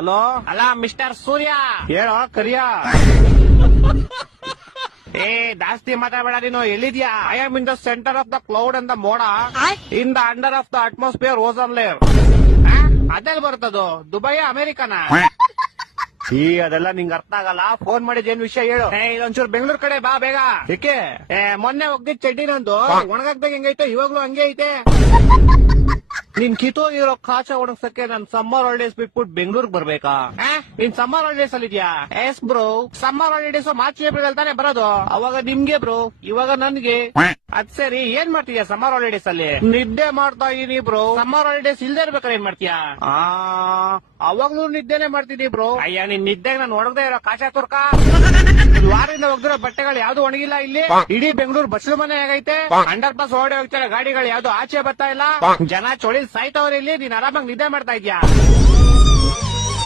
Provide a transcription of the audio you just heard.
Hello ಅಲ್ಲ mister ಸೂರ್ಯ, ಹೇಳೋ ಕರಿಯ. ಏ ಜಾಸ್ತಿ ಮಾತಾಡಬೇಡ. ನೀನು ಎಲ್ಲಿದ್ಯಾ? I am in the centre of the cloud and the ಮೋಡ, in the under of the atmosphere ozone layer. ಅದೆಲ್ಲಿ ಬರ್ತದೋ? ದುಬೈ ಅಮೆರಿಕನ? ಈ ಅದೆಲ್ಲ ನಿಂಗೆ ಅರ್ಥ ಆಗಲ್ಲ. ಫೋನ್ ಮಾಡಿದ್ ಏನ್ ವಿಷಯ ಹೇಳು. ಇದೊಂಚೂರು ಬೆಂಗಳೂರು ಕಡೆ ಬಾ ಬೇಗ. ಏಕೆ? ಮೊನ್ನೆ ಹೋಗ್ದಿದ್ ಚಡ್ಡಿ ನಂದು ಒಣಗಾಕ್ದಾಗ ಹೆಂಗೈತೆ ಇವಾಗ್ಲೂ ಹಂಗೆ ಐತೆ. ನಿನ್ ಕಿತ್ತೋಗಿರೋ ಕಾಚ ಒಣಗ್ಸಕ್ಕೆ ನಾನ್ ಸಮ್ಮರ್ ಹಾಲಿಡೇಸ್ ಬಿಟ್ಬಿಟ್ಟು ಬೆಂಗಳೂರಿಗೆ ಬರ್ಬೇಕಾ? ಇನ್ ಸಮ್ಮರ್ ಹಾಲಿಡೇಸ್ ಅಲ್ಲಿ ಇದೆಯಾ? S bro. Summer holidays March April ಅಲ್ಲಿ ತಾನೇ ಬರೋದು. ಅವಾಗ ನಿಮ್ಗೆ ಬ್ರೋ, ಇವಾಗ ನನ್ಗೆ. ಅದ್ ಸರಿ, ಏನ್ ಮಾಡ್ತೀಯಾ ಸಮ್ಮರ್ ಹಾಲಿಡೇಸ್ ಅಲ್ಲಿ? ನಿದ್ದೆ ಮಾಡ್ತಾ ಇದೀನಿ ಬ್ರೋ. ಸಮ್ಮರ್ ಹಾಲಿಡೇಸ್ ಇಲ್ದೇ ಇರ್ಬೇಕಾದ್ರೆ ಏನ್ ಮಾಡ್ತೀಯಾ? ಅವಾಗ್ಲೂ ನಿದ್ದೆನೆ ಮಾಡ್ತಿದೀನಿ ಬ್ರೋ. ಅಯ್ಯ, ನಿನ್ ನಿದ್ದೆಗೆ ನಾನು ಒಣಗದೆ ಇರೋ ಕಾಚಾ ತುರ್ಕ. ವಾರದಿಂದ ಒಗ್ದಿರೋ ಬಟ್ಟೆಗಳು ಯಾವ್ದು ಒಣಗಿಲ್ಲ ಇಲ್ಲಿ. ಇಡೀ ಬೆಂಗಳೂರು ಬಸ್ಲು ಮನೆ ಆಗೈತೆ. ಅಂಡರ್ ಪಾಸ್ ಓಡಿ ಹೋಗ್ತಾರೆ ಗಾಡಿಗಳು, ಯಾವ್ದು ಆಚೆ ಬರ್ತಾ ಇಲ್ಲ. ಜನ ಚೊಳಿ ಸಾಯ್ತವ್ರೆ ಇಲ್ಲಿ. ನೀನ್ ಆರಾಮಾಗಿ ನಿದ್ದೆ ಮಾಡ್ತಾ ಇದ್ಯಾ?